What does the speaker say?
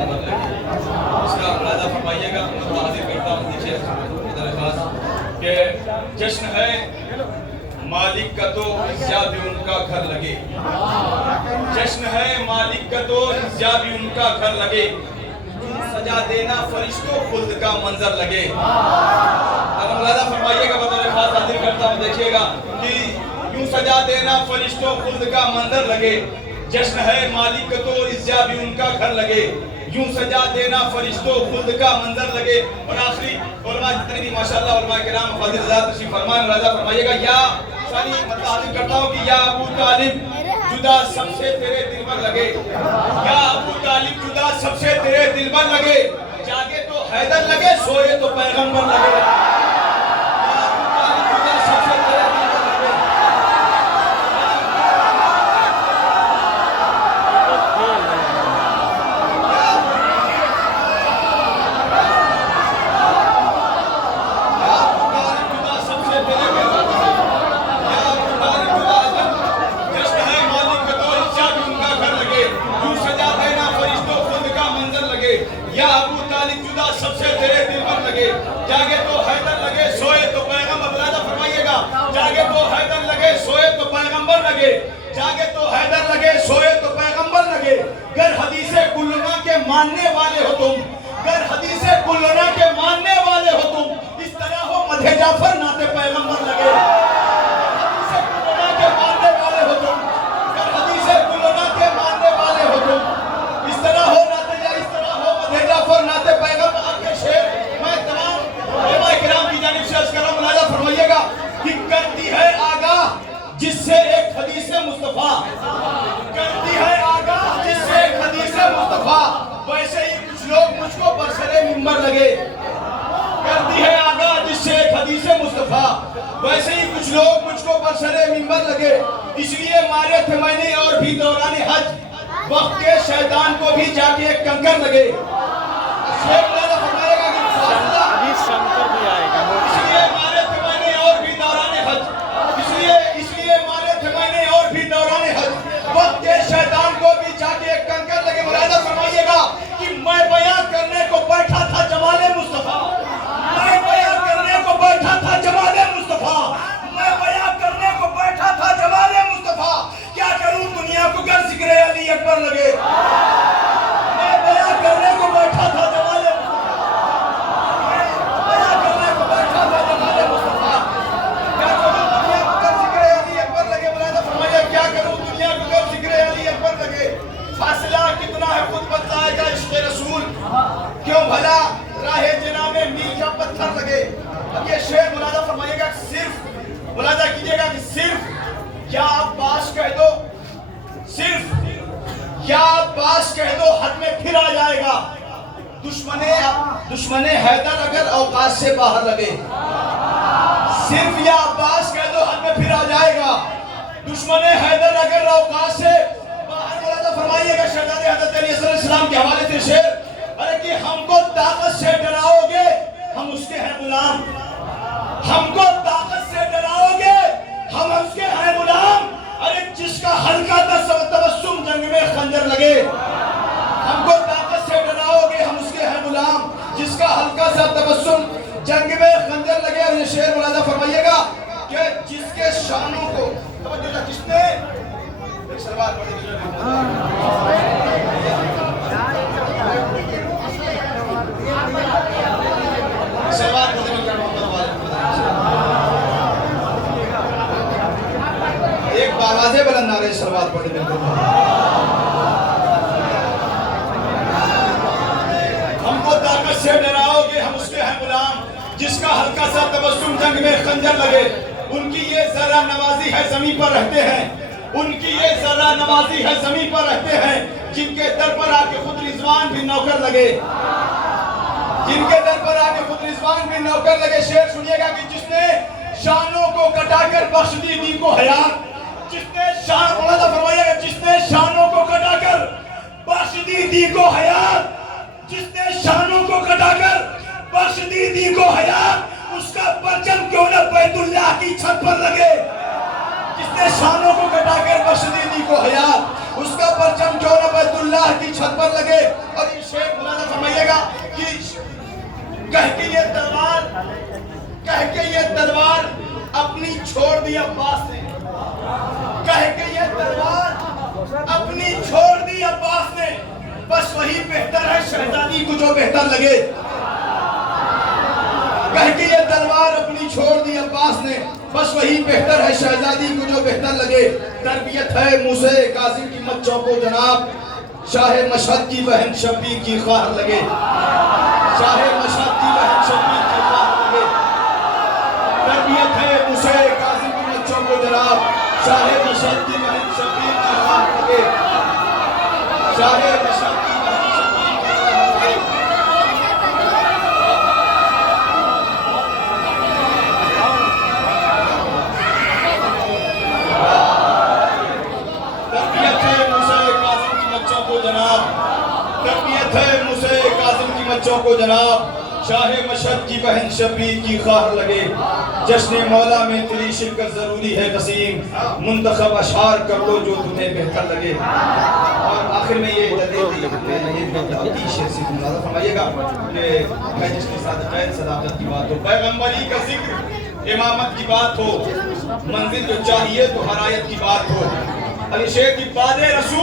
پیغمبر لگے. اس کا اندازہ فرمائیے گا. میں حاضر کرتا ہوں نیچے درخواست کہ جشن ہے مالک کا تو عزیاء بھی ان کا گھر لگے. جشن ہے مالک کا تو عزیاء بھی ان کا گھر لگے. سجا دینا فرشتوں خلد کا منظر لگے. ملاحظہ فرمائیے گا. بطور خاص حاضر کرتا ہوں دیکھیے گا کہ یوں سجا دینا فرشتوں خلد کا منظر لگے. جشن ہے مالک کا تو عزیاء بھی ان کا گھر لگے. یوں سجا دینا فرشتوں خلد کا منظر لگے. اور آخری علماء جتنے بھی ماشاءاللہ علماء کرام فاضل حضرات تشریف فرمان ملاحظہ فرمائیے گا. یا ثانی مطلب حاضر کرتا ہوں کہ یا ابو طالب جدا سب سے تیرے دل پر لگے. یا ابو طالب جدا سب سے تیرے دل پر لگے. جاگے تو حیدر لگے سوئے تو پیغمبر لگے. یا ابو طالب جدا سب سے تیرے دل پر لگے. یا ابو طالب جدا سب سے تیرے دل پر لگے. جاگے تو حیدر لگے سوئے تو پیغمبر. ملاحظہ فرمائیے گا. جاگے تو حیدر لگے سوئے تو پیغمبر لگے. جاگے تو حیدر لگے سوئے تو پیغمبر لگے. گر حدیث کلنا کے ماننے والے ہو تم. گر حدیث کلنا کے ماننے والے ہو تم. اس طرح ہو مدح جعفر نعت پیغمبر لگے. حدیث کلنا کے ماننے والے ہو تم. گر حدیث کلنا کے ماننے والے ہو تم. اس طرح ہو جعفر نعت پیغمبر. آپ کے شعر میں تمام علماء کرام کی جانب سے عرض کر رہا ہوں. ملاحظہ فرمائیے گا کہ کرتی ہے آگاہ جس سے ایک حدیث مصطفیٰ. کرتی ہے آگاہ جس سے ایک حدیث مصطفیٰ. ویسے ہی کچھ لوگ مجھ کو برسر منبر لگے. کرتی ہے آگاہ جس سے ایک حدیث مصطفیٰ. ویسے ہی کچھ لوگ مجھ کو برسر منبر لگے. اس لیے مارے تھے میں نے اور بھی دوران حج وقت کے شیطان کو بھی جا کے ایک کنکر لگے. حدیث شنکر بھی آئے گا. اس لیے مارے تھے میں نے اور بھی دوران حج. اس لیے مارے تھے میں نے اور بھی دوران حج وقت کے شیطان کو بھی جا کے ایک کنکر لگے. ملاحظہ فرمائیے گا کہ میں بیان کرنے کو بیٹھا تھا جمال مصطفیٰ. میں بیان کرنے کو بیٹھا تھا جمال مصطفیٰ. میں بیان کرنے کو بیٹھا تھا جمال مصطفیٰ. کیا کروں دنیا کو گر ذکر علی اکبر لگے. میں بیان کرنے کو بیٹھا تھا جمال فاصلہ کتنا ہے خود بتلائے گا عشق رسول. کیوں بھلا راہ جناح میں میل کا پتھر لگے. اب یہ شعر ملاحظہ فرمائیے گا. صرف ملاحظہ کیجئے گا کہ صرف یا عباس کہہ دو. صرف یا عباس کہہ دو حد میں پھر آ جائے گا. دشمن حیدر اگر اوقات سے باہر لگے. صرف یا عباس کہہ دو حد میں پھر آ جائے گا. دشمن حیدر اگر اوقات سے فرمائیے گا. شہزادے حضرت علی علیہ السلام کے حوالے سے شعر. ارے کہ ہم کو طاقت سے ڈراؤ گے ہم اس کے ہیں غلام. ہم کو طاقت سے ڈراؤ گے ہم اس کے ہیں غلام. ارے جس کا ہلکا تبسم جنگ میں خنجر لگے. ہم کو طاقت سے ڈراؤ گے ہم اس کے ہیں غلام. جس کا ہلکا سا تبسم جنگ میں خنجر لگے. اور یہ شعر ملاحظہ فرمائیے گا کہ جس کے شانوں کو توجہ جس نے سلوات پڑھے ایک باوازے بلند نعرے سلوات پڑھے بالکل. ہم کو طاقت سے ڈراؤ گے ہم اس کے ہیں غلام. جس کا ہلکا سا تبسم جنگ میں خنجر لگے. ان کی یہ ذرا نوازی ہے زمین پر رہتے ہیں. ان کی یہ ذرا نوازی ہے زمین پر رہتے ہیں. جن کے در پر آ کے خود رضوان بھی نوکر لگے. جن کے در پر آ کے خود رضوان بھی نوکر لگے. شعر سنیے گا کہ جس نے شانوں کو کٹا کر بخش دی دی کو حیات. جس نے فرمایا کہ جس نے شانوں کو کٹا کر بخش دی دی کو حیات. جس نے شانوں کو کٹا کر بخش دی دی کو حیات. اس کا پرچم کیوں نہ بیت اللہ کی چھت پر لگے. جس نے شانوں کو کٹا کر بخش دی دی کو حیات. اس کا پرچم کیوں نہ بیت اللہ کی چھت پر لگے. اور یہ شعر کہہ کے یہ تلوار اپنی چھوڑ دی عباس نے، کہہ کے یہ تلوار اپنی چھوڑ دی عباس نے، بس وہی بہتر ہے شہزادی کو جو بہتر لگے. کہہ کے یہ تلوار اپنی چھوڑ دی عباس نے، بس وہی بہتر ہے شہزادی کو جو بہتر لگے. تربیت ہے موسیٰ کاظم کی مت چوکو جناب، شاہ مشہد کی بہن شبیر کی خواہر لگے. شاہ مشہد کی بہن شبیر کی خواہر لگے. تربیت ہے موسیٰ کاظم کی مت چوکو جناب، شاہ مشہد کی بہن شبیر کی خواہر لگے. شاہ مشہد کی بہن شبیر کی خواہر لگے. تربیت ہے موسیٰ کاظم کی مچوں کو جناب، شاہ مشہد کی بہن شبیر کی خواہر لگے. جشن مولا میں تیری شرکت ضروری ہے قسیم، منتخب اشعار کر لو جو تمہیں بہتر لگے. اور آخر میں یہ فرمائیے گا کہ میں جس کے ساتھ صداقت کی بات ہو، پیغمبری کا ذکر، امامت کی بات ہو، منزل جو چاہیے تو حرایت کی بات ہو. اب یہ شعر کی باد رسول